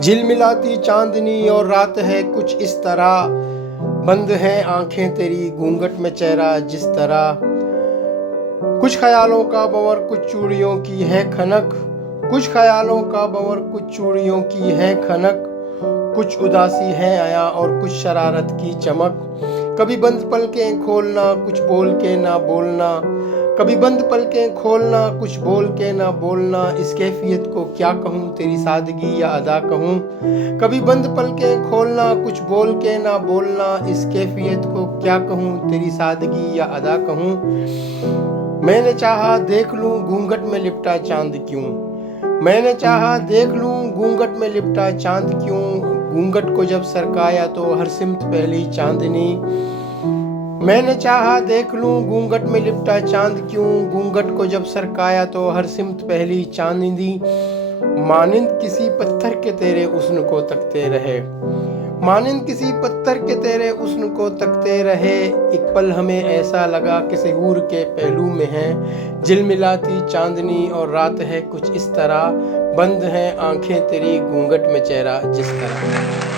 झिलमिलाती चांदनी और रात है कुछ इस तरह, बंद हैं आंखें तेरी घूंघट में चेहरा जिस तरह। कुछ ख्यालों का भंवर कुछ चूड़ियों की है खनक, कुछ ख्यालों का भंवर कुछ चूड़ियों की है खनक। कुछ उदासी है आया और कुछ शरारत की चमक। कभी बंद पलकें खोलना कुछ बोल के ना बोलना, कभी बंद पलकें खोलना कुछ बोल के ना बोलना। इस कैफियत को क्या कहूँ तेरी सादगी या अदा कहूँ। कभी बंद पलकें खोलना कुछ बोल के ना बोलना, इस कैफियत को क्या कहूँ तेरी सादगी या अदा कहूँ। मैंने चाहा देख लूं घूंघट में लिपटा चांद क्यों, मैंने चाहा देख लूं घूंघट में लिपटा चांद क्यों। घूंघट को जब सरकाया तो हर सिमत पहली चांदनी। मैंने चाहा देख लूं घूंघट में लिपटा चांद क्यों। घूंघट को जब सरकाया तो हर सिमत पहली चांदनी। मानिंद किसी पत्थर के तेरे हुस्न को तकते रहे, मानिंद किसी पत्थर के तेरे हुस्न को तकते रहे। एक पल हमें ऐसा लगा किसी हूर के पहलू में है। झिलमिलाती चांदनी और रात है कुछ इस तरह, बंद हैं आंखें तेरी घूंघट में चेहरा जिस तरह।